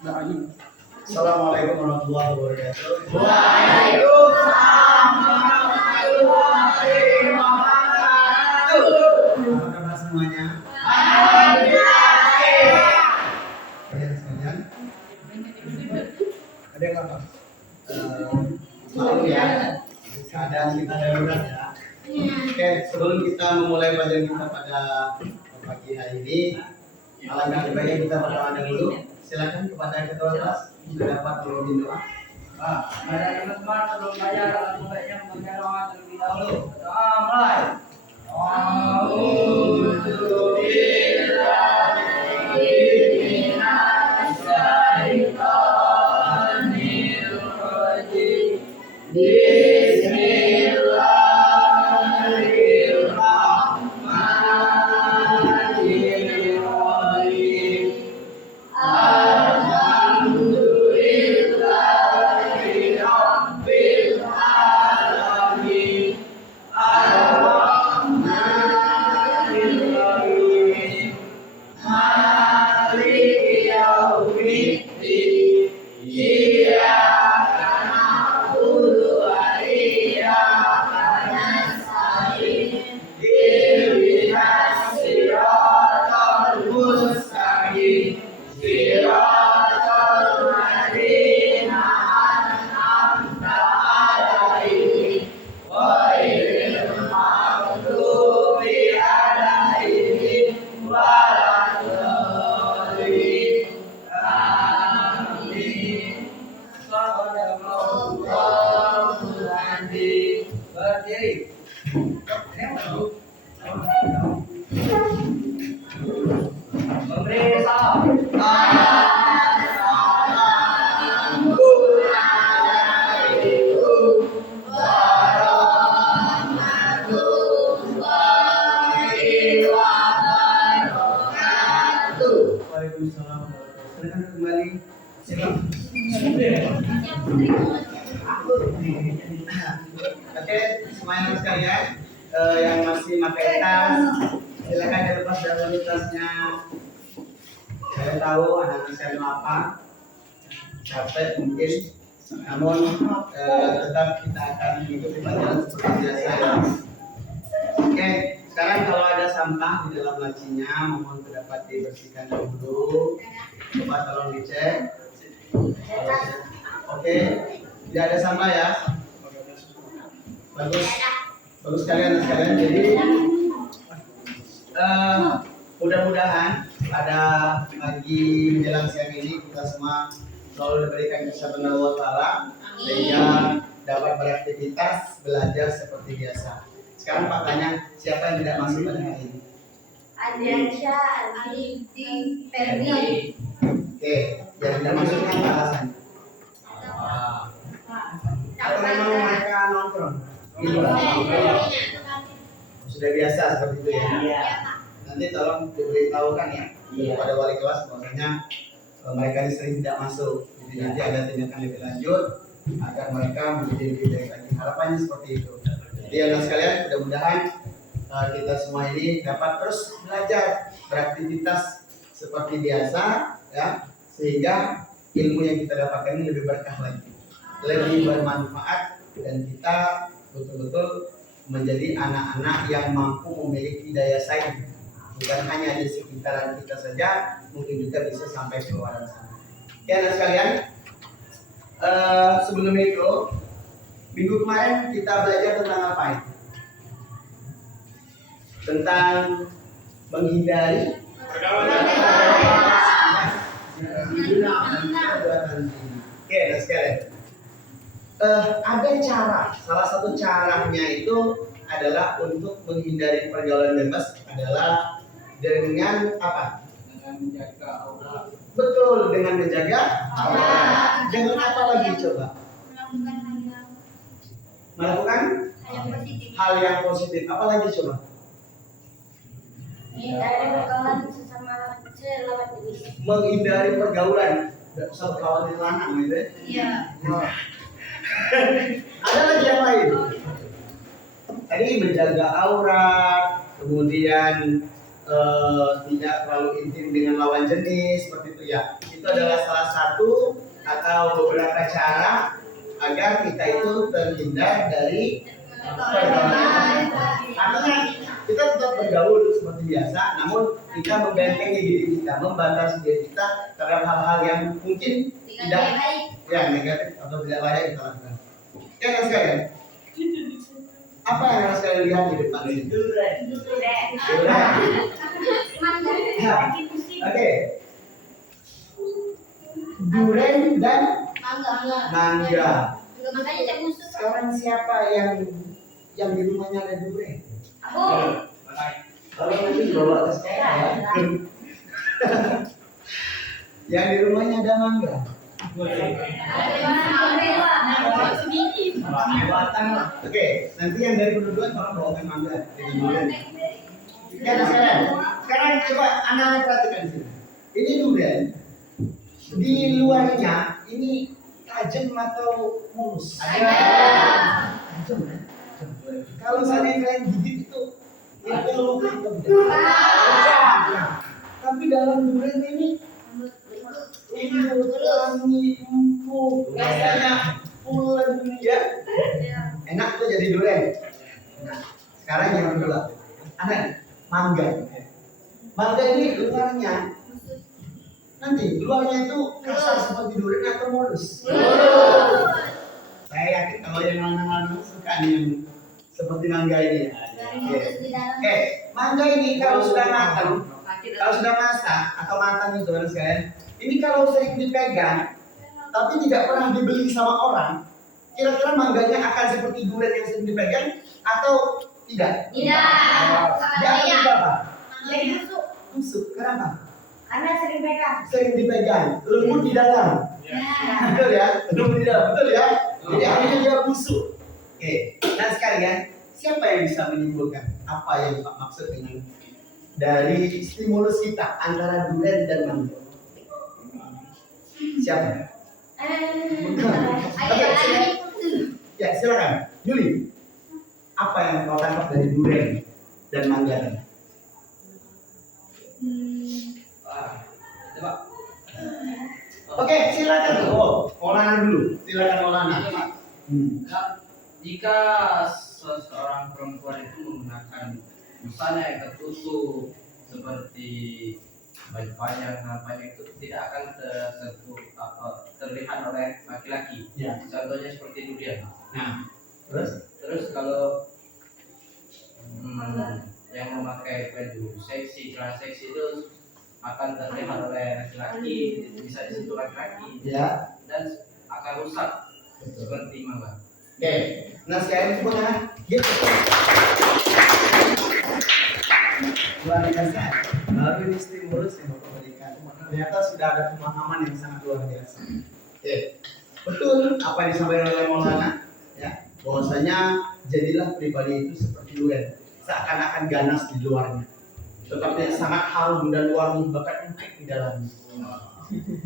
Assalamualaikum warahmatullahi wabarakatuh. Waalaikumsalam warahmatullahi wabarakatuh. Apa kabar semuanya? Alhamdulillah. Kalian sekalian? Ada yang apa? Maklum ya, keadaan kita darurat ya. Oke, sebelum kita memulai pelajaran kita pada pagi hari ini, alangkah baiknya kita berdoa dahulu. Silakan kepada ketua kelas untuk dapat memimpin doa. Pada teman-teman sebelum belajar alangkah baiknya membaca doa terlebih dahulu. Doa mulai. Memberi salam. Waalaikumsalam. Silakan kembali. Silakan. Oke, semuanya sekalian yang masih pakai tas, silakan dilepas dahulu tasnya. Saya tahu anak-anak saya mau apa, capek mungkin, namun tetap kita akan mengikuti pelajaran seperti biasa ya. Oke, sekarang kalau ada sampah di dalam lacinya, mohon dapat dibersihkan dulu. Coba tolong dicek. Oke, tidak ada sampah ya. Bagus, bagus sekalian. Jadi mudah-mudahan pada pagi menjelang siang ini kita semua selalu diberikan kesehatan Allah Ta'ala sehingga dapat beraktivitas belajar seperti biasa. Sekarang Pak tanya, siapa yang tidak masuk pada hari ini? Adriansyah, Adi, Ferdi. Oke, yang tidak masuknya apa alasannya? Atau memang mereka nongkrong? Sudah biasa seperti itu ya? Nanti tolong diberitahukan ya kepada wali kelas bahwasanya mereka ini sering tidak masuk. Jadi nanti ada tindakan lebih lanjut agar mereka menjadi lebih baik lagi. Harapannya seperti itu. Jadi anak sekalian, mudah-mudahan kita semua ini dapat terus belajar beraktivitas seperti biasa ya, sehingga ilmu yang kita dapatkan ini lebih berkah lagi, lebih bermanfaat, dan kita betul-betul menjadi anak-anak yang mampu memiliki daya saing, bukan hanya di sekitaran kita saja, mungkin juga bisa sampai ke luar sana. Oke anak sekalian, sebelum itu minggu kemarin kita belajar tentang apa ini? Tentang menghindari perbuatan zina. Oke anak sekalian, ada cara, salah satu caranya itu adalah untuk menghindari pergaulan bebas adalah dengan apa? Dengan menjaga aurat. Betul, dengan menjaga aurat. Dengan apa lagi coba? Melakukan hal yang positif. Apa lagi coba? Menghindari pergaulan. Tidak usah berkawan dengan lanang gitu ya. Iya. Ada lagi yang lain. Tadi menjaga aurat, kemudian tidak terlalu intim dengan lawan jenis seperti itu ya. Itu adalah salah satu atau beberapa cara agar kita itu terhindar dari pergaulan. Artinya kita tetap bergaul seperti biasa, namun kita membentengi diri kita, membatasi diri kita terhadap hal-hal yang mungkin tidak ya negatif atau tidak layak kita lakukan. Oke, kan sekalian? Apa yang harus kalian lihat di depan ini? Durian. Oke. Durian dan mangga. Sekarang siapa yang di rumahnya ada durian? Kalau nanti bawa ke sekolah ya. Yang di rumahnya ada mangga. Oke, nanti yang dari pendudukan tolong bawakan mangga jadi durian. Ya, sekarang coba anak-anak perhatikan sini. Ini durian. Di luarnya ini tajam atau mulus? Tajam. Kalau saya kalian gigit itu luka atau tidak? Tapi dalam durian ini wangi, empuk, rasanya pulen ya. Enak tuh jadi durian. Nah, sekarang yang kedua, mangga. Mangga ini luarnya itu kasar seperti durian atau mulus? Saya yakin kalau yang anak-anak suka nih yang seperti mangga ini ya. Oke, mangga ini kalau sudah matang, kalau sudah masak atau matang itu kan sekalian, ini kalau sering dipegang, tapi tidak pernah dibeli sama orang, kira-kira mangganya akan seperti durian yang sering dipegang atau tidak? Tidak. Apa? Busuk. Kenapa? Karena sering pegang. Sering dipegang, lembut di dalam. Betul ya? Lembut di dalam, betul ya? Jadi akhirnya dia busuk. Oke, nah sekalian, siapa yang bisa menyimpulkan apa yang Pak maksud dengan dari stimulus kita antara durian dan mangga? Siapa? Ya, silakan. Yuli, apa yang kau tangkap dari durian dan mangga? Coba. Oke, silakan. Olahraga dulu. Silakan olahraga. Jika seseorang perempuan itu menggunakan busana yang tertutup seperti baju panjang, itu tidak akan terlihat oleh laki-laki. Ya. Contohnya seperti durian. Nah, Terus kalau yang memakai baju seksi, celana seksi itu akan terlihat oleh laki-laki, bisa disentuh laki-laki, ya. dan akan rusak seperti mangga. Oke, nah sekarang coba kan, gitu. Luar biasa. Baru ini stimulus yang Bapak berikan. Ternyata sudah ada pemahaman yang sangat luar biasa. Oke, betul apa yang disampaikan oleh Maulana, ya, bahwasanya jadilah pribadi itu seperti durian, seakan-akan ganas di luarnya, tetapi sangat harum dan wangi, bahkan empuk di dalamnya.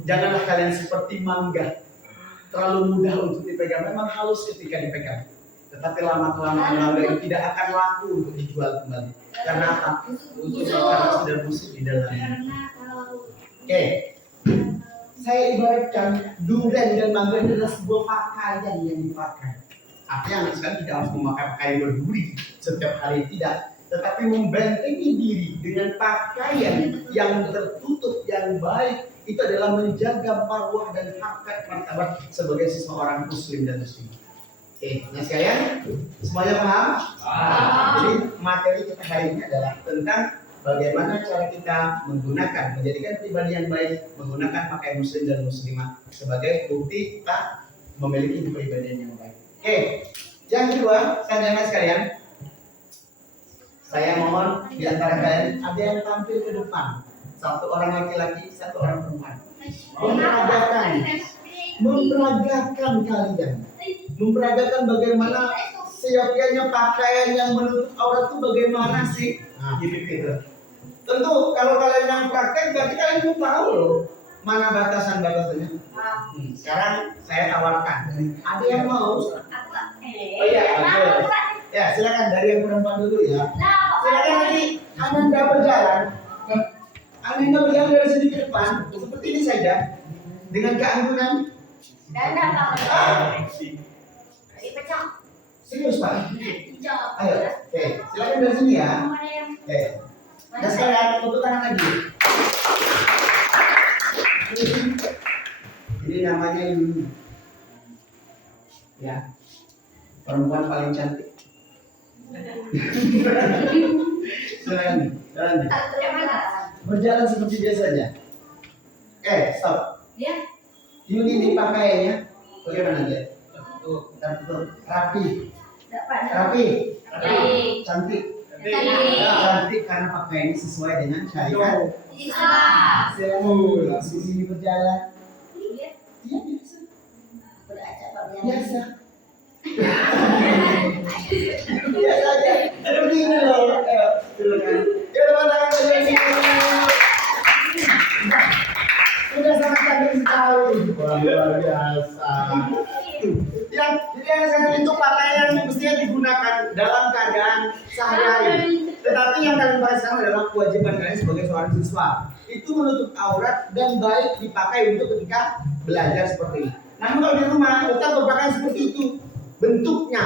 Janganlah kalian seperti mangga, terlalu mudah untuk dipegang, memang halus ketika dipegang, tetapi lama-kelamaan mangga ini tidak akan laku untuk dijual kembali. Karena apa? Karena sudah busuk di dalamnya. Oke, saya ibaratkan durian dan mangga ini adalah sebuah pakaian yang dipakai. Artinya anak sekali tidak harus memakai pakaian berduri setiap hari, tidak, tetapi membentengi diri dengan pakaian yang tertutup yang baik. Itu adalah menjaga marwah dan harkat martabat sebagai seseorang muslim dan muslim. Oke, nah sekalian, semuanya paham? Jadi materi kita hari ini adalah tentang bagaimana cara kita menggunakan, menjadikan pribadi yang baik, menggunakan pakaian muslim dan muslimah sebagai bukti kita memiliki kepribadian yang baik. Oke, yang kedua, saudara sekalian, saya mohon di antara kalian ada yang tampil ke depan. Satu orang laki-laki, satu orang perempuan. Memperagakan bagaimana seyogyanya pakaian yang menutup aurat itu bagaimana sih? Nah, gitu. Tentu kalau kalian yang praktek berarti kalian pun tahu loh mana batasan-batasannya. Sekarang saya tawarkan. Ada yang mau? Oh iya, ya silakan dari yang perempuan dulu ya. Silakan lagi. Ananda berjalan, Ananda berjalan dari sini ke depan, seperti ini saja, dengan keanggunan. Dan apa? Dipecah. Serius Pak? Hijau. Ayo, oke, silakan dari sini ya. Mana yang Oke, nah sekarang tepuk tangan lagi. Ini namanya Yuni, ya, perempuan paling cantik. Silakan, jalan. yang mana? Berjalan seperti biasanya. Stop. Dia Yuni ini pakaiannya bagaimana dia? Tertutup, rapi, rapi, cantik. Cantik karena pakaiannya sesuai dengan syariat. Langsung ini berjalan. Iya, biasa. Biasa. Biasa aja. Seperti ini loh. Ayo, silakan. Ya, teman tangan saja ini. Sudah sangat cantik sekali. Wah, luar biasa. Jadi yang saya itu pakaian yang mestinya digunakan dalam keadaan sehari-hari. Tetapi yang kalian bahas sekarang adalah kewajiban kalian sebagai seorang siswa. Itu menutup aurat dan baik dipakai untuk ketika belajar seperti ini. Namun kalau di rumah tetap berpakaian seperti itu bentuknya,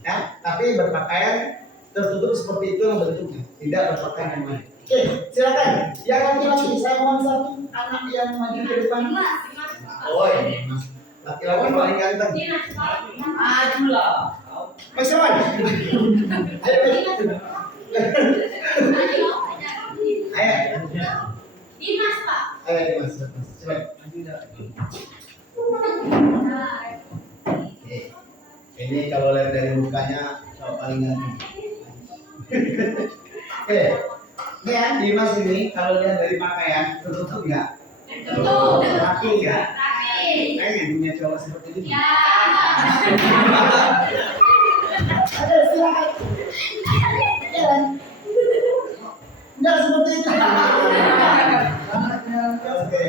ya. Tapi berpakaian tertutup seperti itu bentuknya, tidak berpakaian yang lain. Oke, silakan. Yang laki-laki saya mohon satu anak yang maju ke depan. Oh ini mas. Laki-laki paling ganteng. Ajulah. Mas Sawan. Ayo. Dimas, Pak. Ayo Dimas. Coba. Ini kalau lihat dari mukanya cowok paling ganteng. Ini ya Dimas ini kalau lihat dari pakaian tertutup nggak? Tertutup. Rapi nggak? Rapi. Pengen punya cowok seperti ini. Ya. Ada silakan. Jalan. Nggak seperti itu. Oke.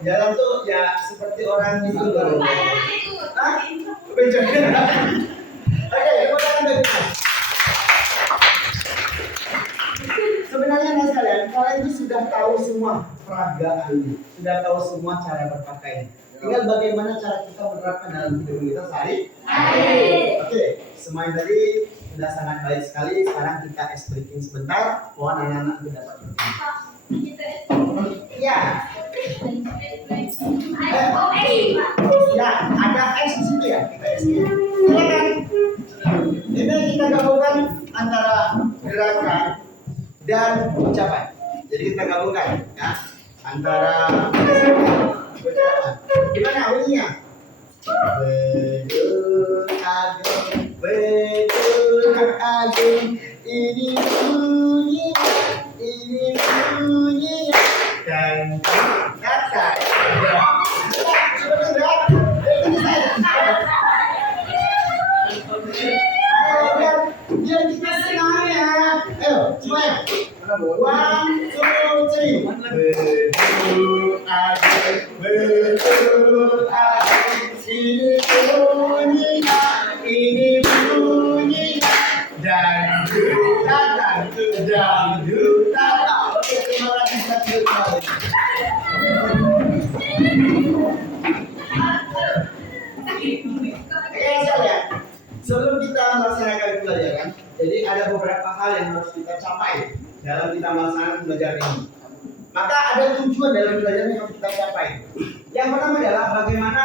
Jalan tuh ya seperti orang gitu loh. Hah? Bencana. Oke, kemudian dari Mas. Sebenarnya mas kalian itu sudah tahu semua peragaannya, sudah tahu semua cara berpakaian. Tinggal bagaimana cara kita menerapkan dalam hidup kita sehari-hari. Oke, semuanya tadi sudah sangat baik sekali. Sekarang kita ice breaking sebentar. Mohon anak-anak untuk dapat bertanya. Ya, ya ada ice di situ ya. Kita ice. Silakan. Ini kita gabungkan antara gerakan dan ucapan. Jadi kita gabungkan ya antara ucapan. Gimana bunyinya? Bedul agung, ini bunyinya, dan kata. Biar kita senang ya. Ayo, semuanya. 1, 2, 3. Betul agung, ini bunyinya, dan dutata. Oke, terima kasih. Sebelum kita melaksanakan pembelajaran, jadi ada beberapa hal yang harus kita capai dalam kita melaksanakan pembelajaran ini. Maka ada tujuan dalam pembelajaran yang harus kita capai. Yang pertama adalah bagaimana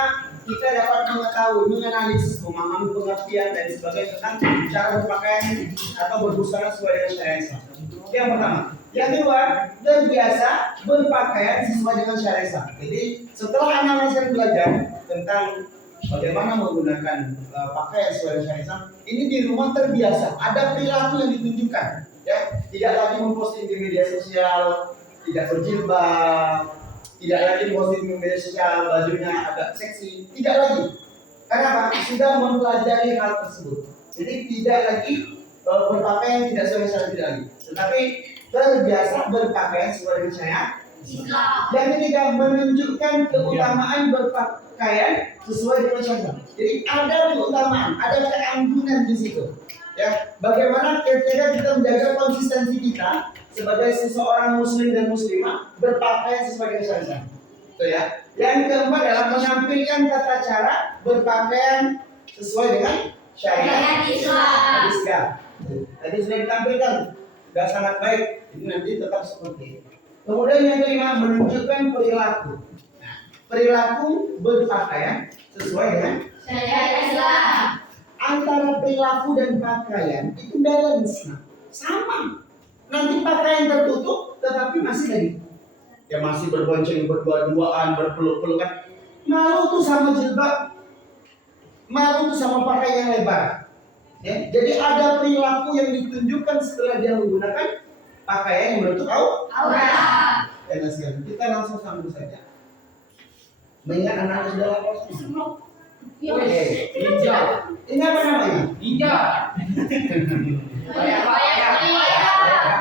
kita dapat mengetahui, menganalisis, memahami pengertian dan sebagainya tentang cara berpakaian atau berbusana sesuai dengan syariat Islam. Yang pertama. Yang kedua, terbiasa berpakaian sesuai dengan syariat Islam. Jadi setelah anak-anak belajar tentang bagaimana menggunakan pakaian sesuai dengan syariat Islam, ini di rumah terbiasa. Ada perilaku yang ditunjukkan, ya. Tidak lagi memposting di media sosial, tidak berjilbab, tidak lagi memposting di media sosial bajunya agak seksi, tidak lagi. Kenapa? Sudah mempelajari hal tersebut. Jadi tidak lagi berpakaian tidak sesuai syariat tidak lagi, tetapi terbiasa berpakaian sesuai dengan syariat Islam. Yang ketiga, menunjukkan keutamaan berpakaian sesuai dengan syariat. Jadi ada keutamaan, ada keanggunan di situ. Ya, bagaimana ketika kita menjaga konsistensi kita sebagai seseorang muslim dan muslimah berpakaian sesuai dengan syariat. Betul ya. Yang keempat adalah menampilkan tata cara berpakaian sesuai dengan syariat Islam. Tadi sudah ditampilkan, sudah sangat baik. Ini nanti tetap seperti itu. Kemudian yang kelima, menunjukkan perilaku. Nah, perilaku berpakaian sesuai dengan Syariat Islam. antara perilaku dan pakaian itu balance, sama. Nanti pakaian tertutup, tetapi masih tadi, ya masih berbonceng, berdua-duaan, berpeluk-pelukan. Malu tuh sama jilbab, malu tuh sama pakaian yang lebar. Ya, jadi ada perilaku yang ditunjukkan setelah dia menggunakan pakaian yang menutup Aurat. Dan sekali kita langsung sambung saja. Mengingat anak sudah lapor semua. Oke, Ninja. ini apa namanya? Ninja.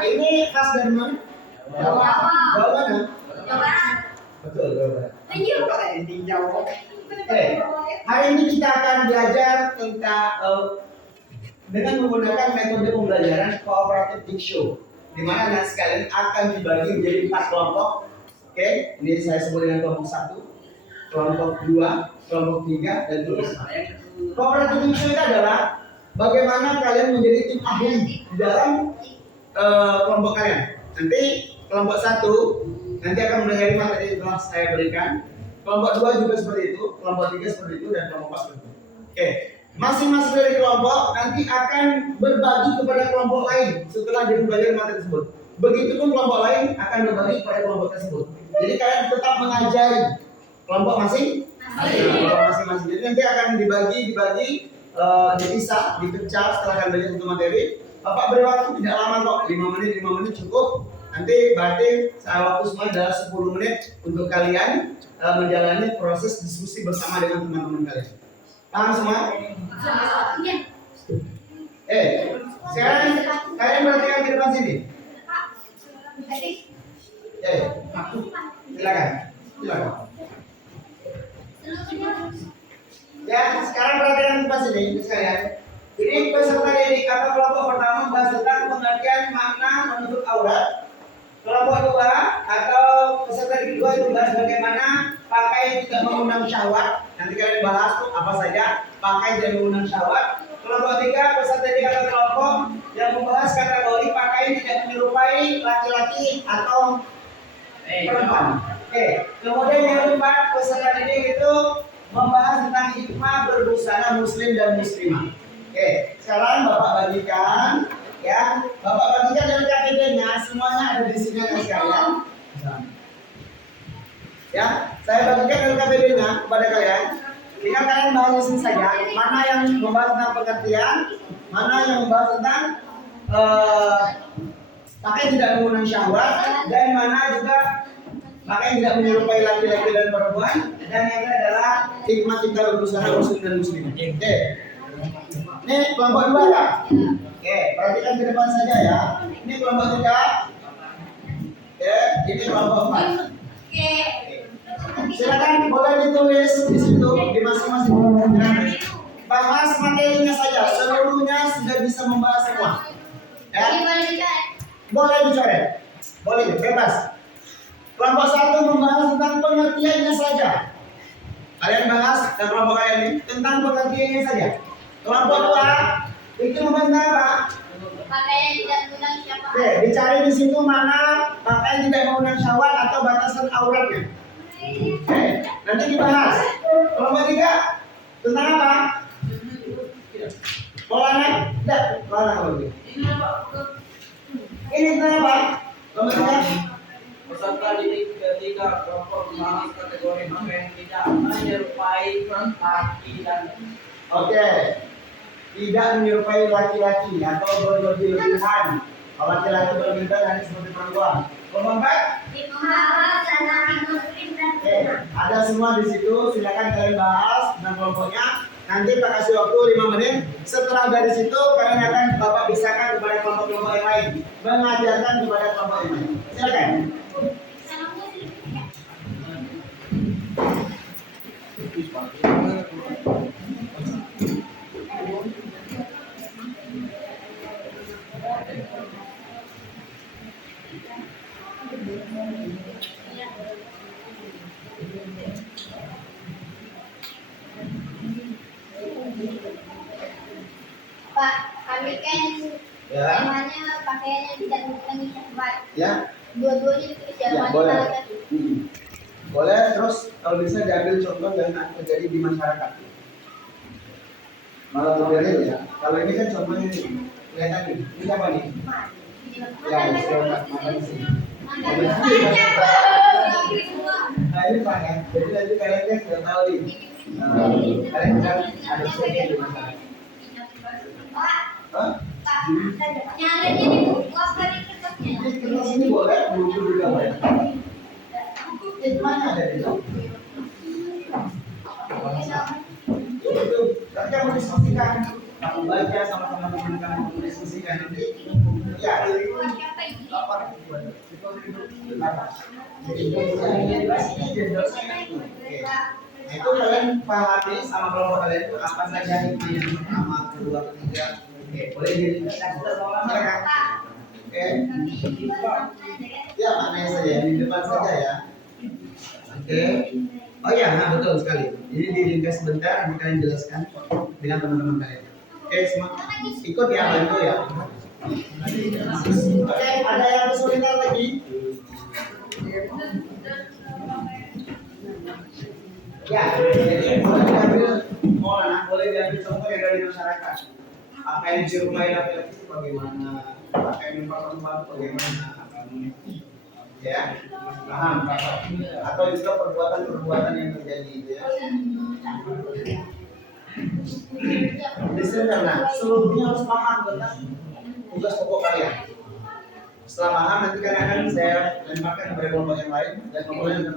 Ini khas dari mana? Jawa. Jawa mana? Jawa. Betul, Jawa. Lanjut. Oke, hari ini kita akan belajar tentang dengan menggunakan metode pembelajaran cooperative big show, di mana anak sekalian akan dibagi menjadi 4 kelompok. Oke, ini saya sebut dengan kelompok 1, kelompok 2, kelompok 3, dan seterusnya. Cooperative big show itu adalah bagaimana kalian menjadi tim ahli di dalam kelompok kalian. Nanti kelompok 1 nanti akan mempelajari materi yang telah saya berikan. Kelompok 2 juga seperti itu, kelompok 3 seperti itu, dan kelompok 4 seperti itu. Oke, masing-masing dari kelompok nanti akan berbagi kepada kelompok lain setelah dia mempelajari materi tersebut. Begitupun kelompok lain akan berbagi kepada kelompok tersebut. Jadi kalian tetap mengajari kelompok masing-masing. Jadi nanti akan dibagi, dipisah, dipecah setelah kalian belajar satu materi. Bapak beri waktu tidak lama kok, 5 menit cukup. Nanti berarti saya waktu semua adalah 10 menit untuk kalian menjalani proses diskusi bersama dengan teman-teman kalian. Paham semua? Sekarang kalian perhatikan ke depan sini. Silakan. Ya, sekarang perhatikan ke depan sini sekalian. Jadi peserta didik apa kelompok pertama membahas tentang pengertian makna menutup aurat. Kelompok 2 atau peserta didik 2 itu membahas bagaimana pakaian tidak mengundang syahwat. Nanti kalian bahas tuh apa saja pakaian tidak mengundang syahwat. Kelompok 3 peserta didik atau kelompok yang membahas kategori pakaian tidak menyerupai laki-laki atau perempuan. Oke. Kemudian yang keempat peserta didik itu membahas tentang hikmah berbusana muslim dan muslimah. Oke, sekarang Bapak bagikan ya. Bapak bagikan dari KTP-nya, semuanya ada di sini ya sekalian. Ya, saya bagikan dari KTP-nya kepada kalian. Tinggal kalian bahas di sini saja. Mana yang membahas tentang pengertian, mana yang membahas tentang pakaian tidak mengundang syahwat, dan mana juga pakaian tidak menyerupai laki-laki dan perempuan, dan yang terakhir adalah hikmah kita berbusana muslim dan muslimah. Oke. Ini kelompok 2 ya? Oke, perhatikan ke depan saja ya. Ini kelompok 3. Oke, ini kelompok 4. Silakan boleh ditulis di situ di masing-masing. Bahas materinya saja, seluruhnya sudah bisa membahas semua. Ya? Boleh dicoret. Boleh, bebas. Kelompok 1 membahas tentang pengertiannya saja. Kalian bahas dan kelompok kalian ini tentang pengertiannya saja. Kelompok 2 itu membahas apa? Pakaian tidak mengundang syahwat. Oke, dicari di situ mana pakaian tidak mengundang syahwat atau batasan auratnya. Oke, nanti dibahas. Kelompok 3 tentang apa? Polanya? Tidak, pola lagi. Ini tentang apa? Kelompok 3. Peserta didik ketiga kelompok membahas kategori pakaian tidak menyerupai laki dan Oke, tidak menyerupai laki-laki atau berlebihan. Kalau laki-laki berlebihan hanya seperti perempuan. Kelompok 4? Membahas tentang muslim dan Oke, ada semua di situ. Silakan kalian bahas dengan kelompoknya. Nanti Pak kasih waktu 5 menit. Setelah dari situ kalian akan Bapak bisahkan kepada kelompok-kelompok yang lain, mengajarkan kepada kelompok yang lain. Silakan. tidak mengulangi syahwat. Ya, Dua-duanya ditulis ya wanita boleh. laki-laki. Boleh. Terus kalau bisa diambil contoh yang terjadi di masyarakat. Malah modelnya ya. Kalau ini kan contohnya nih, kelihatan nih. Ini apa nih? Ya, silakan makan di sini. Nah ini Pak ya. Jadi nanti kalian sudah tahu nih. Kalian kan ada sesuatu di masyarakat. Hah? Nyarinya di buku apa di kertasnya? Di kertas ini boleh, buku juga boleh. Itu mana ada di dalam? Itu, nanti kamu diskusikan. Kamu baca sama teman-teman kamu diskusikan nanti. Ya. Apa? Itu kalian pahami sama kelompok kalian itu apa saja hikmah yang pertama, kedua, ketiga. Oke, boleh jadi silakan. Oke. Ya, maknanya saja di depan saja ya. Oke. Oh ya, nah betul sekali. Ini diringkas sebentar, nanti kalian jelaskan dengan teman-teman kalian. Oke, semua ikut ya, bantu ya. Oke, ada yang kesulitan lagi? Ya, jadi boleh diambil boleh diambil contoh yang dari masyarakat. Apa yang dirumai laki-laki itu bagaimana? Apa yang perempuan bagaimana? Ya, paham? Atau juga perbuatan-perbuatan yang terjadi itu ya. Nah, seluruhnya harus paham tentang tugas pokok kalian. Setelah paham nanti kalian akan saya lemparkan kepada kelompok yang lain dan kelompok lain akan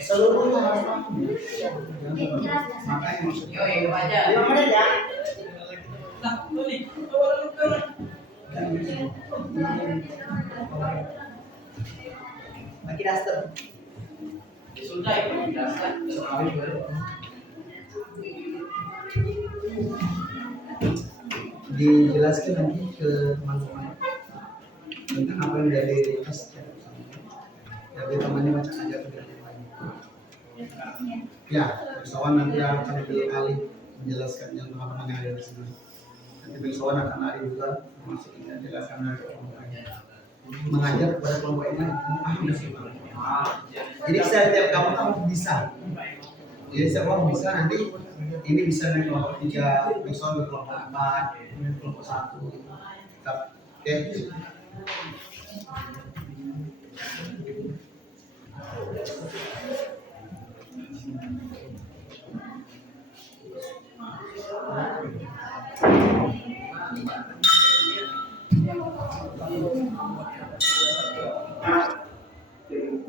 seluruhnya harus paham. Makanya maksudnya 5 menit ya. Pakai daster. Sudah itu dasar. Dijelaskan nanti ke teman-teman tentang apa yang dari tes. Jadi temannya macam aja ke yang lain. Ya, Bilsawan nanti akan lebih alih menjelaskan yang teman-teman yang ada di sini. Nanti Bilsawan akan alih juga masuk dan jelaskan dari kelompoknya. Mengajar kepada kelompok yang lain. Jadi setiap kamu bisa. Jadi setiap kamu bisa nanti ini bisa naik kelompok 3, Bilsawan ke kelompok 4, kelompok 1. Oke.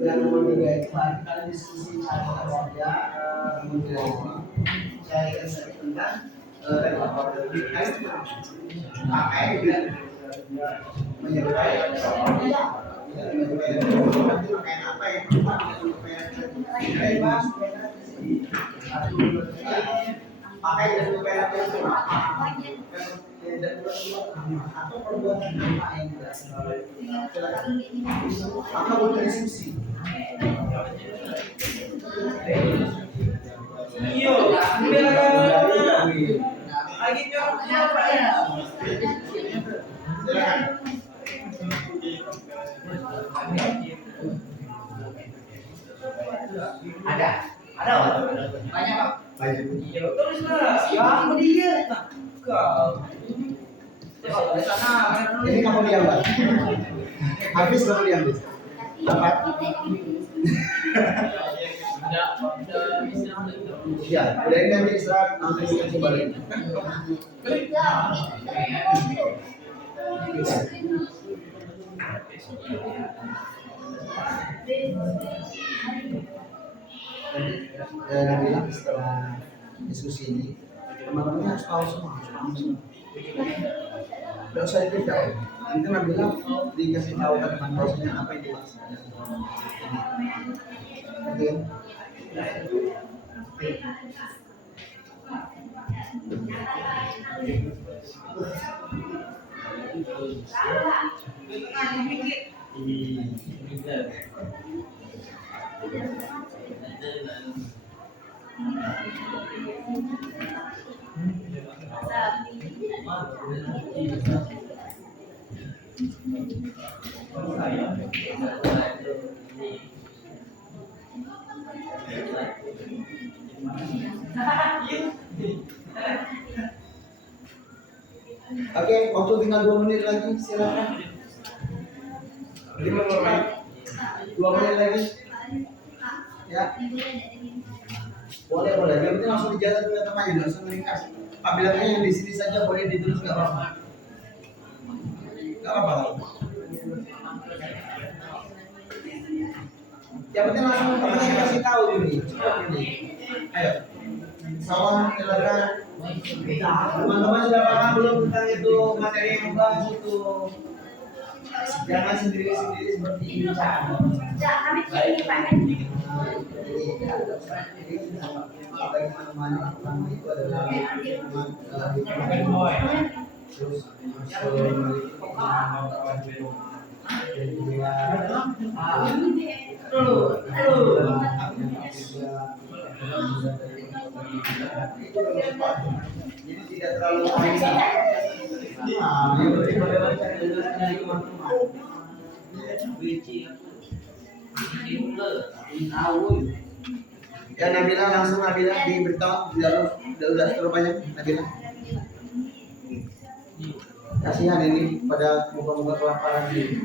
Yang nomor 3 itu kalian diskusi cara saja kemudian cari resep tentang pakai menyerupai apa yang pakai atau perbuatan apa yang maka bukan diskusi. Iya, lagi apa ya? Ada banyak Pak. Banyak. Iya, teruslah. Yang dia nak kau. Di sana. Ini kamu diam, Pak. Habis kamu diam, Bis. Dapat. Ya, udah ini nanti istirahat, nanti kita kembali. Dan bilang setelah diskusi ini, teman-teman harus tahu semua, harus paham semua. Tidak usah diketahui. Nanti Nabila dikasih tahu ke teman bahwasanya apa yang dimaksud. Oke. Ini Oke, waktu tinggal 2 menit lagi, silakan. 5 menit. 2 menit lagi. Ya. Boleh, boleh. Yang penting langsung dijalan dulu temannya, nggak usah meringkas. Apabila yang di sini saja boleh ditulis nggak apa-apa. Nggak apa-apa. Yang penting langsung temannya kasih tahu ini. Cepat ini. Ayo. Salam, silakan. Teman-teman sudah paham belum tentang itu materi yang membahas itu? Jangan sendiri-sendiri seperti ini. Bagaimana itu adalah terus jadi tidak terlalu ya. Nabila langsung, Nabila diberitahu udah terlalu banyak. Nabila kasihan ini pada muka-muka kelaparan ini.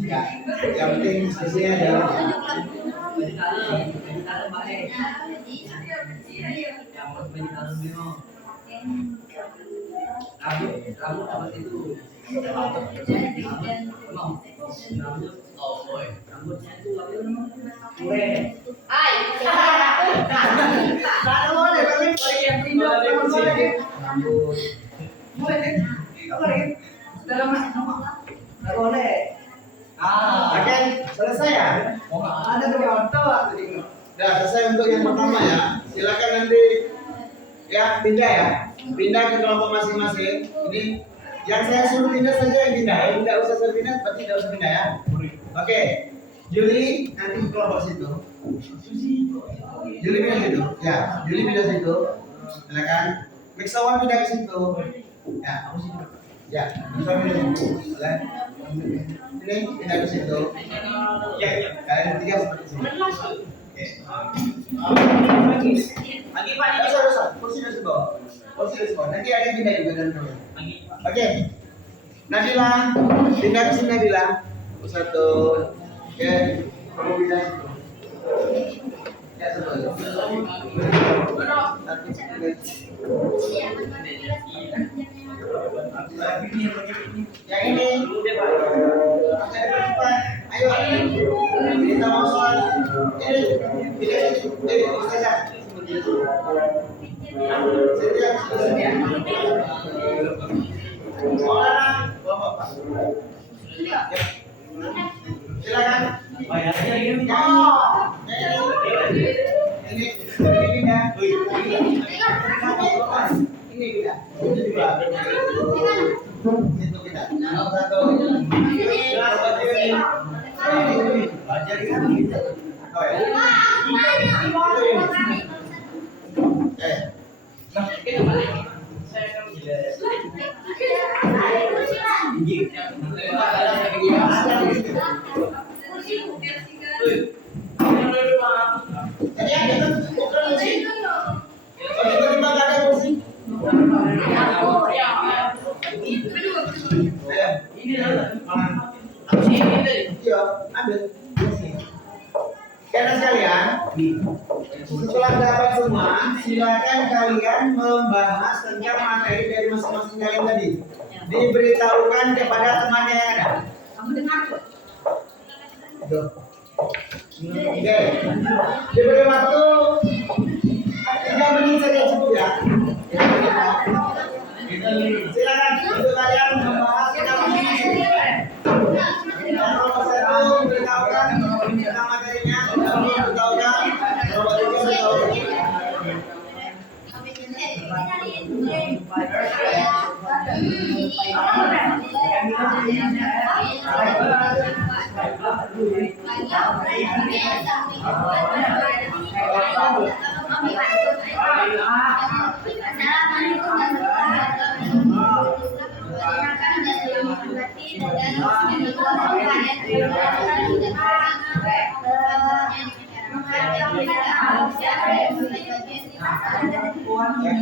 Ya, yang penting sisinya adalah kamu dapat itu rambutnya itu boleh. Oke, selesai ya? Ada berapa tadi? Nah, selesai untuk yang pertama ya. Silakan nanti ya pindah ya. Pindah ke kelompok masing-masing. Ini yang saya suruh pindah saja yang pindah. Yang tidak usah saya pindah, berarti tidak usah pindah ya. Oke. Juli nanti ke kelompok situ. Juli pindah situ. Ya, Juli pindah situ. Silakan. Mixawan pindah ke situ. Ya, ya, Mixawan pindah situ. Boleh. Ini pindah ke situ. Ya, kalian tiga seperti sini. Oke. Lagi Pak, bisa. Kursi di sebelah. Nanti ada yang pindah juga dan dulu. Oke. Nabila, pindah ke sini Nabila. Satu. Oke, kamu pindah situ. Ya, satu. Yang ini. Ayo. Kita mau soal ini. Ini Ustazah. Silakan. Jadi ada kan bukan kursi. Kalau tiba-tiba nggak ada kursi. Iya, ambil. Karena sekalian, setelah dapat semua, silakan kalian membahas tentang materi dari masing-masing kalian tadi. Diberitahukan kepada temannya yang ada. Kamu dengar? Tuh. Oke, diberi waktu 3 menit saja cukup ya. Silakan untuk kalian membahas tentang materi. Nomor 1 beritahukan tentang materinya, beritahukan. Nomor 2 beritahukan.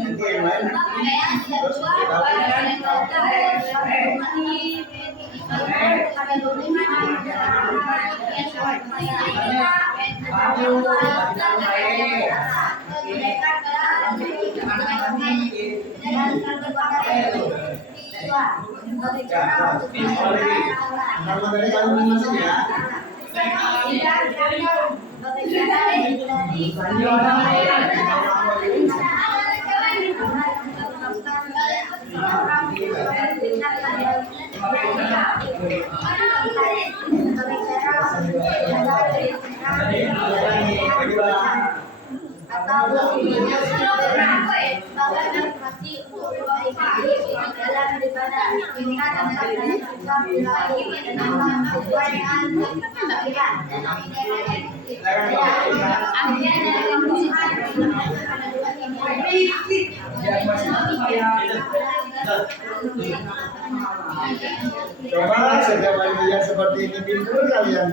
Nanti yang lain terus nama dari kalian masing-masing ya. Coba setiap kali yang seperti ini pintar kalian.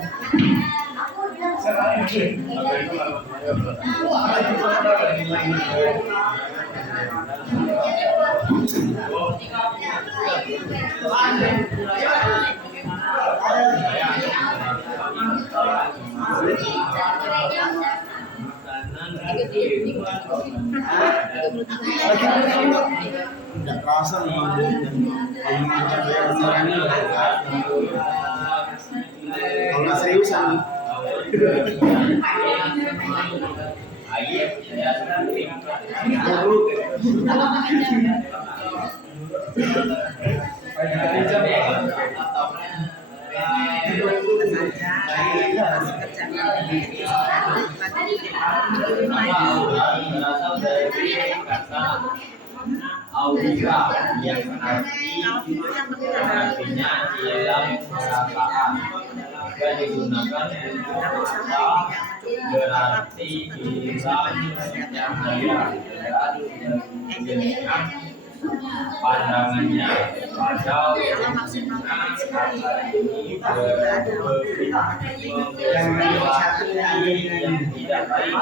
Tidak kerasa memang kalau nggak seriusan. Audika yang artinya dalam perasaan dan digunakan untuk berarti hilang yang daya dan pandangannya padahal yang tidak baik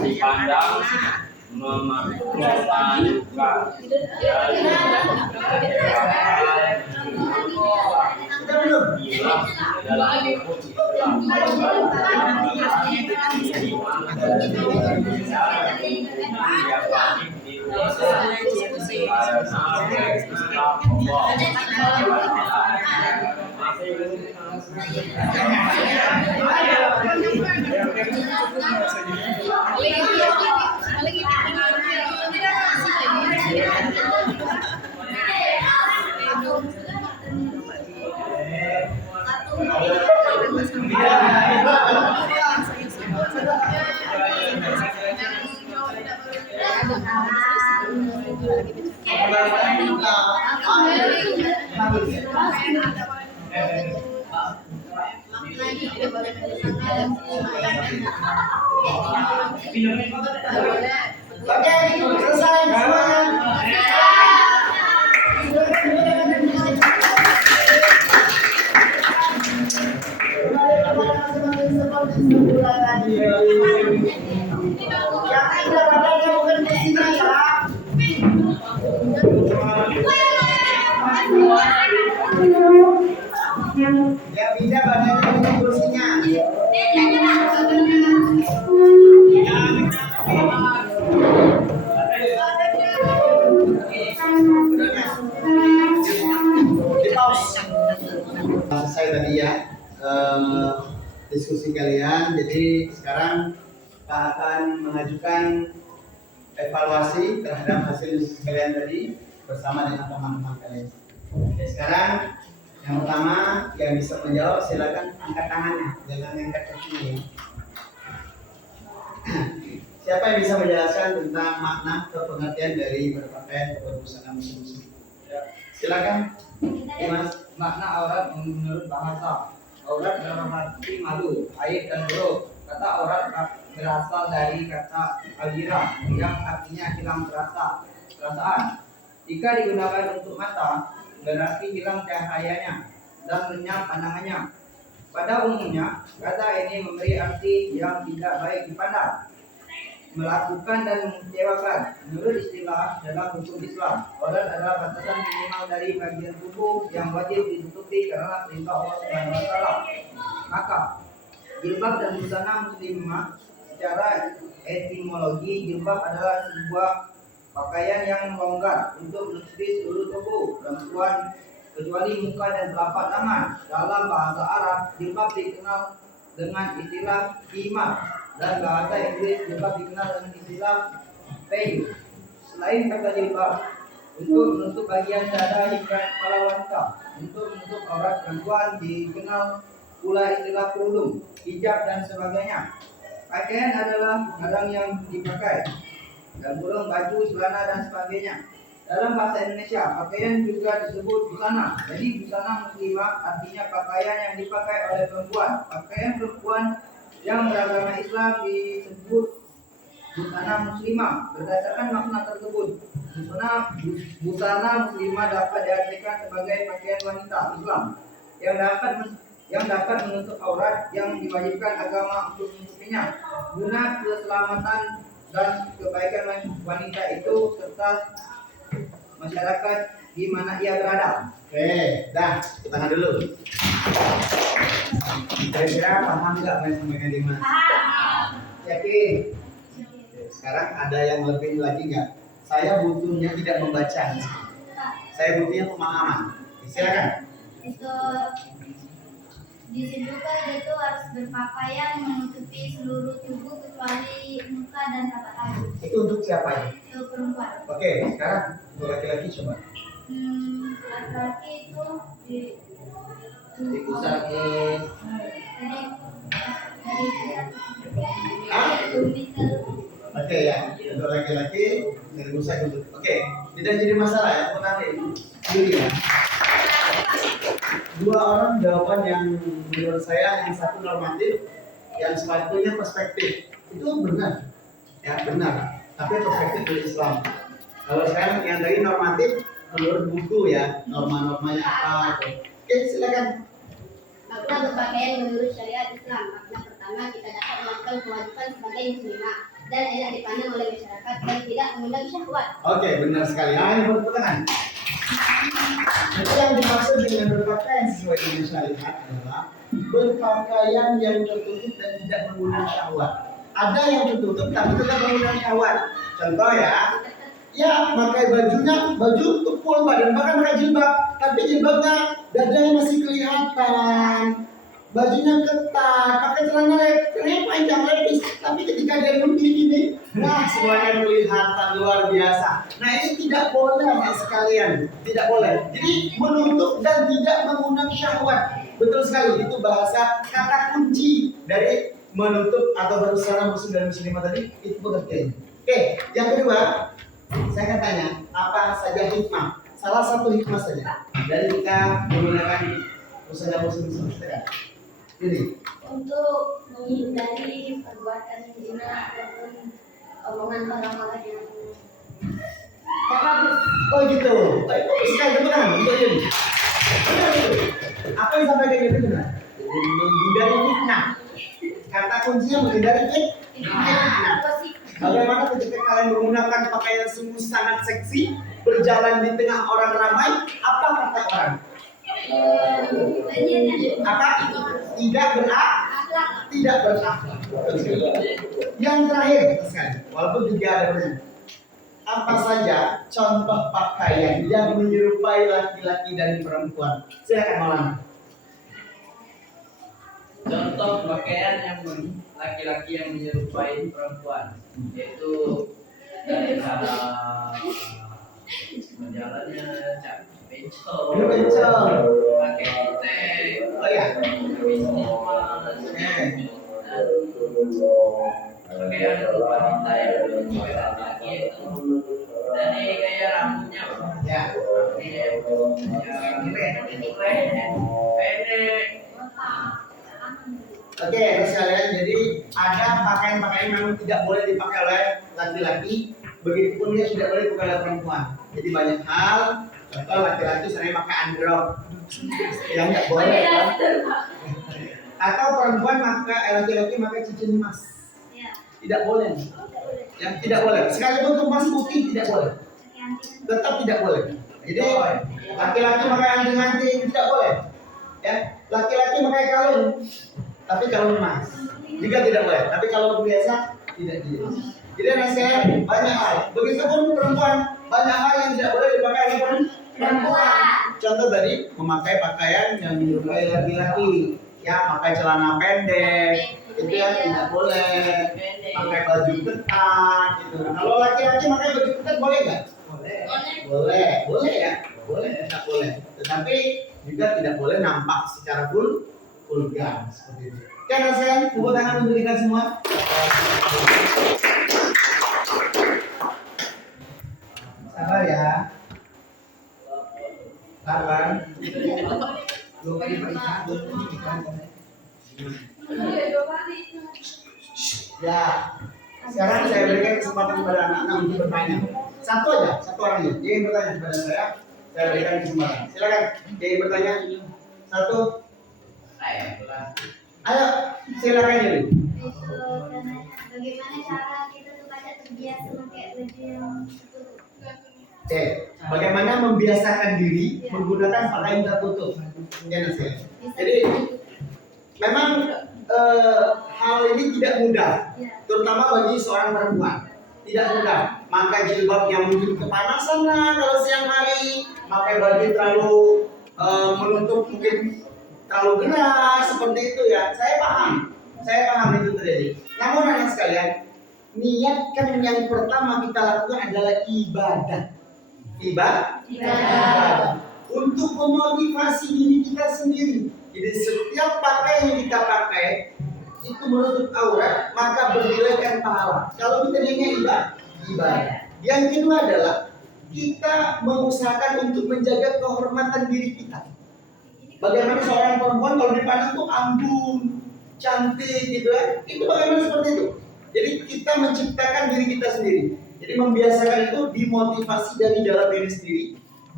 dipandang memalukan Oke, selesai semuanya. Di pause. Selesai tadi ya diskusi kalian. Jadi sekarang Pak akan mengajukan evaluasi terhadap hasil diskusi kalian tadi bersama dengan teman-teman kalian. Oke, sekarang yang pertama yang bisa menjawab silakan angkat tangannya, jangan angkat kakinya ya. Siapa yang bisa menjelaskan tentang makna atau pengertian dari berpakaian atau busana muslim? Silakan, Mas. Makna aurat menurut bahasa. Aurat dalam arti malu, aib dan buruk. Kata aurat berasal dari kata algira yang artinya hilang perasaan. Jika digunakan untuk mata, berarti hilang cahayanya dan lenyap pandangannya. Pada umumnya, kata ini memberi arti yang tidak baik dipandang, melakukan dan mengecewakan. Menurut istilah dalam hukum Islam, aurat adalah batasan minimal dari bagian tubuh yang wajib ditutupi karena perintah Allah Subhanahu wa taala. Maka jilbab dan busana muslimah secara etimologi, jilbab adalah sebuah pakaian yang longgar untuk menutupi seluruh tubuh perempuan kecuali muka dan telapak tangan. Dalam bahasa Arab, jilbab dikenal dengan istilah khimar dan bahasa Inggris jilbab dikenal dengan istilah veil. Selain kata jilbab untuk menutup bagian dada hingga kepala wanita, untuk menutup aurat perempuan dikenal pula istilah kerudung, hijab dan sebagainya. Pakaian adalah barang yang dipakai dan burung, baju, celana dan sebagainya. Dalam bahasa Indonesia, pakaian juga disebut busana. Jadi busana muslimah artinya pakaian yang dipakai oleh perempuan. Pakaian perempuan yang beragama Islam disebut busana muslimah. Berdasarkan makna tersebut, busana muslimah dapat diartikan sebagai pakaian wanita Islam yang dapat menutup aurat yang diwajibkan agama untuk menutupinya guna keselamatan dan kebaikan wanita itu serta masyarakat di mana ia berada. Oke, dah, tangan dulu. Kira-kira paham nggak apa yang sampaikan Dimas? Yakin? Sekarang ada yang lebih lagi nggak? Saya butuhnya tidak membaca. Saya butuhnya pemahaman. Silakan. Itu disebutkan itu harus berpakaian menutupi seluruh tubuh kecuali muka dan telapak tangan. Itu untuk siapa ya? Itu perempuan. Oke, sekarang untuk laki-laki coba. Laki-laki itu Di pusat dari Oke ya, untuk laki-laki dari pusat untuk. Oke, tidak jadi masalah ya, nanti dulu ya. Dua orang jawaban yang menurut saya yang satu normatif, yang satunya perspektif. Itu benar, ya benar. Tapi perspektif dari Islam. Kalau sekarang yang tadi normatif menurut buku ya, norma-normanya apa? Oke, silakan. Makna berpakaian menurut syariat Islam. Makna pertama, kita dapat melakukan kewajiban sebagai muslimah dan enak dipandang oleh masyarakat dan tidak mengundang syahwat. Oke, benar sekali. Nah, ini tepuk tangan. Jadi yang dimaksud dengan berpakaian sesuai dengan syariat adalah berpakaian yang tertutup dan tidak mengundang syahwat. Ada yang tertutup tapi tetap mengundang syahwat. Contoh ya pakai baju tukul badan, bahkan pakai jilbab, tapi jilbabnya dadanya masih kelihatan, bajunya ketat, pakai celana panjang lepis, tapi ketika dia nunduk gini, nah semuanya kelihatan luar biasa. Nah ini tidak boleh ya sekalian, tidak boleh. Jadi menutup dan tidak mengundang syahwat, betul sekali. Itu bahasa kata kunci dari menutup atau berbusana muslim dan muslimah tadi itu pengertiannya. Oke, yang kedua. Saya akan tanya, apa saja hikmah? Salah satu hikmah saja dari kita menggunakan busana muslim kan? Ini Untuk menghindari perbuatan zina ataupun omongan orang-orang yang tidak bagus. oh gitu. Bagus sekali, betul kan? Betul. Apa yang disampaikan itu benar? Menghindari fitnah. Kata kuncinya menghindari fitnah. Bagaimana ketika kalian menggunakan pakaian sungguh sangat seksi, berjalan di tengah orang ramai, apa kata orang? Apa? Tidak berakhlak. Yang terakhir sekali, walaupun juga ada benar. apa saja contoh pakaian yang menyerupai laki-laki dan perempuan? Silakan Maulana. Contoh pakaian yang laki-laki yang menyerupai perempuan, yaitu dari cara berjalannya, bencong, pakai kutek, Oh ya. pakaian wanita yang menyerupai laki-laki itu dari gaya rambutnya, Ya. pendek. Oke, terus kalian, jadi ada pakaian-pakaian yang tidak boleh dipakai oleh laki-laki, begitupun dia tidak boleh dipakai oleh perempuan. Jadi banyak hal, contoh laki-laki sering pakai androk, yang nggak boleh kan? Atau perempuan laki-laki pakai cincin emas, Ya. tidak boleh. Yang tidak boleh, sekalipun itu emas putih tidak boleh, tetap tidak boleh. Jadi laki-laki pakai anting-anting tidak boleh, ya. Laki-laki pakai kalung, tapi kalung emas juga tidak boleh. Tapi kalau biasa tidak boleh. Jadi nasihat banyak hal. Begitupun perempuan, banyak hal yang tidak boleh dipakai oleh perempuan. Contoh tadi memakai pakaian yang menyerupai laki-laki, ya, pakai celana pendek, itu ya tidak boleh. Pakai baju ketat, gitu. Kalau laki-laki pakai baju ketat boleh nggak? Boleh ya, boleh, tidak boleh. Tetapi juga tidak boleh nampak secara vulgar seperti itu. Oke, nasihat, tepuk tangan untuk kita semua. Sabar ya. Sabar. Ya. Sekarang saya berikan kesempatan kepada anak-anak untuk bertanya. Satu aja, satu orang aja. Dia yang bertanya kepada saya berikan kesempatan. Silakan, dia yang bertanya. Satu. Ayo, silakan jadi. Bagaimana cara kita supaya terbiasa memakai baju yang tertutup? Oke, bagaimana membiasakan diri menggunakan pakaian tertutup? Ya, nasihat. Jadi memang hal ini tidak mudah, terutama bagi seorang perempuan. Tidak mudah. Maka jilbab yang mungkin kepanasan lah kalau siang hari, pakai baju terlalu menutup mungkin terlalu gerak seperti itu ya. Saya paham itu terjadi. Namun anak sekalian, niatkan yang pertama kita lakukan adalah ibadah. Ibadah. Untuk memotivasi diri kita sendiri. Jadi setiap pakaian yang kita pakai itu menutup aurat, maka bernilaikan pahala. Kalau kita niatnya ibadah. Yang kedua adalah kita mengusahakan untuk menjaga kehormatan diri kita. Bagaimana seorang perempuan kalau dipandang tuh anggun, cantik gitu kan? Itu bagaimana seperti itu. Jadi kita menciptakan diri kita sendiri. Jadi membiasakan itu dimotivasi dari dalam diri sendiri.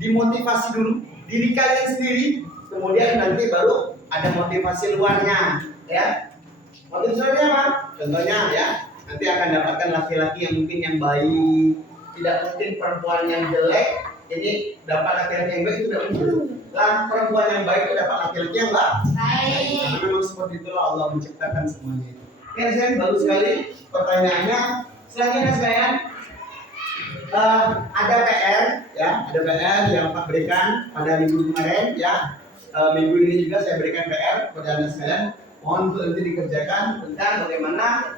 Dimotivasi dulu diri kalian sendiri, kemudian nanti baru ada motivasi luarnya, ya. Motivasi luarnya apa? Contohnya ya, nanti akan dapatkan laki-laki yang mungkin yang baik, tidak mungkin perempuan yang jelek. Ini dapat laki-laki yang baik itu tidak mungkin. Lah perempuan yang baik itu dapat laki-laki yang baik. Karena memang seperti itulah Allah menciptakan semuanya itu. Oke, saya bagus sekali pertanyaannya. Selanjutnya saya ada PR ya, ada PR yang Pak berikan pada minggu kemarin ya. Minggu ini juga saya berikan PR kepada anda sekalian. Mohon untuk nanti dikerjakan tentang bagaimana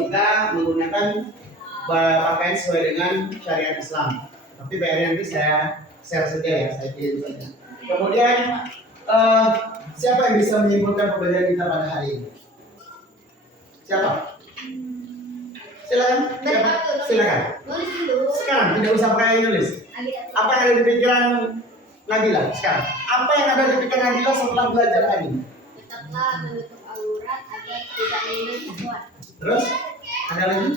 kita menggunakan pakaian sesuai dengan syariat Islam. Tapi PR nanti saya share saja ya, saya kirim saja. Kemudian siapa yang bisa menyimpulkan pembelajaran kita pada hari ini? Siapa? Silakan. Siapa? Silakan. Nulis dulu. Sekarang tidak usah pakai nulis. Apa yang ada di pikiran Nabila sekarang? Apa yang ada di pikiran Nabila setelah belajar hari ini? Tetaplah menutup aurat agar tidak menimbulkan syahwat. Terus ada lagi?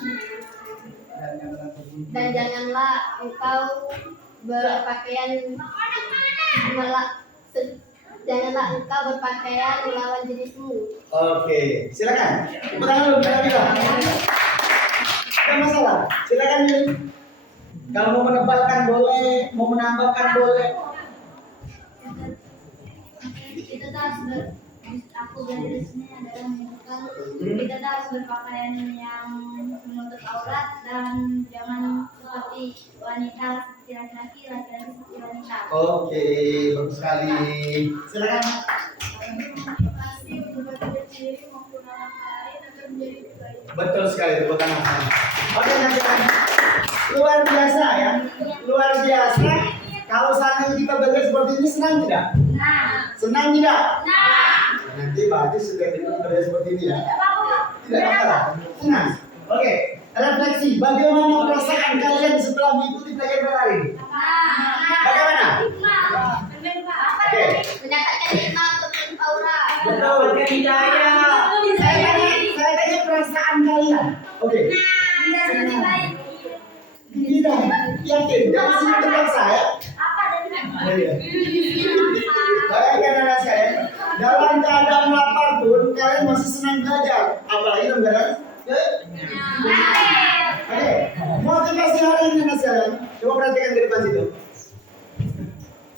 Dan janganlah engkau berpakaian janganlah engkau berpakaian melawan jenismu. Oke, silakan. Pertanyaan dulu, Nabila. Ada masalah? Silakan Yuli. Kalau mau menebalkan boleh, mau menambahkan boleh. Kita harus aku belajar di sini adalah menyebutkan kita harus berpakaian yang menutup aurat dan jangan suka seperti wanita seperti laki-laki, laki-laki seperti wanita. Oke, bagus sekali. Silakan. Motivasi untuk diri sendiri maupun orang lain agar menjadi lebih baik. Betul sekali, tepuk tangan. Oke, lanjutkan. Luar biasa ya, luar biasa. Kalau seandainya kita belajar seperti ini, senang tidak? Senang tidak? Nanti bagus sudah belajar seperti ini ya. Tidak masalah. Senang. Oke, refleksi. Bagaimana perasaan kalian setelah mengikuti pelajaran pada hari ini? Bagaimana? Oke. Mendapatkan hikmah untuk melimpah aura. Betul. Saya tanya perasaan kalian. Oke. Lebih baik. Tidak. Yakin? Jangan sini tempat saya. Apa dan Iya. Bayangkan anak saya, dalam keadaan lapar pun kalian masih senang belajar, apalagi dalam keadaan Oke, motivasi hari ini anak saya, coba perhatikan ke depan situ.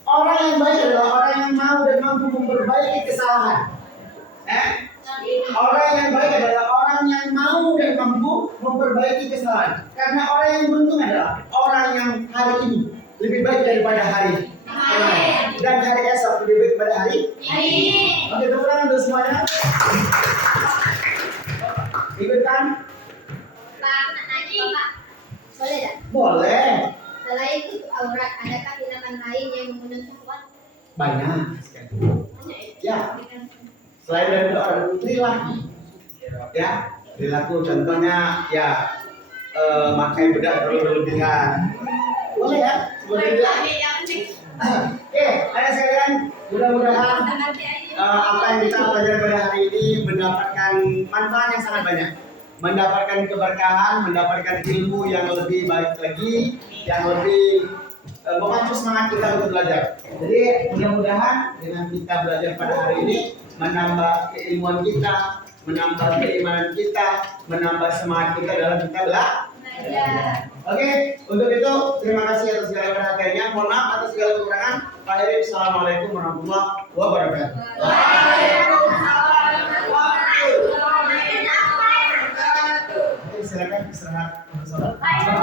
Orang yang baik adalah orang yang mau dan mampu memperbaiki kesalahan. Orang yang baik adalah orang yang mau dan mampu memperbaiki kesalahan. Karena orang yang beruntung adalah orang yang hari ini lebih baik daripada hari dan hari esok lebih baik daripada hari ini. Oke, tepuk tangan untuk semuanya. Ikutan? Pak, boleh tak? Boleh. Selain itu aurat, adakah tindakan lain yang mengundang syahwat? Banyak sekali. Ya, selain dari doa perilaku, ya perilaku contohnya ya pakai bedak terlalu berlebihan. Boleh ya? Boleh ya? Oke, ada sekalian, mudah-mudahan apa yang kita pelajari pada hari ini mendapatkan manfaat yang sangat banyak, mendapatkan keberkahan, mendapatkan ilmu yang lebih baik lagi, yang lebih memacu semangat kita untuk belajar. Jadi mudah-mudahan dengan kita belajar pada hari ini menambah keilmuan kita, menambah keimanan kita, menambah semangat kita dalam kita belajar. Oke, untuk itu terima kasih atas segala perhatiannya. Mohon maaf atas segala kekurangan. Pak Heri, assalamualaikum warahmatullahi wabarakatuh. Oke, silakan istirahat sholat. Ayo,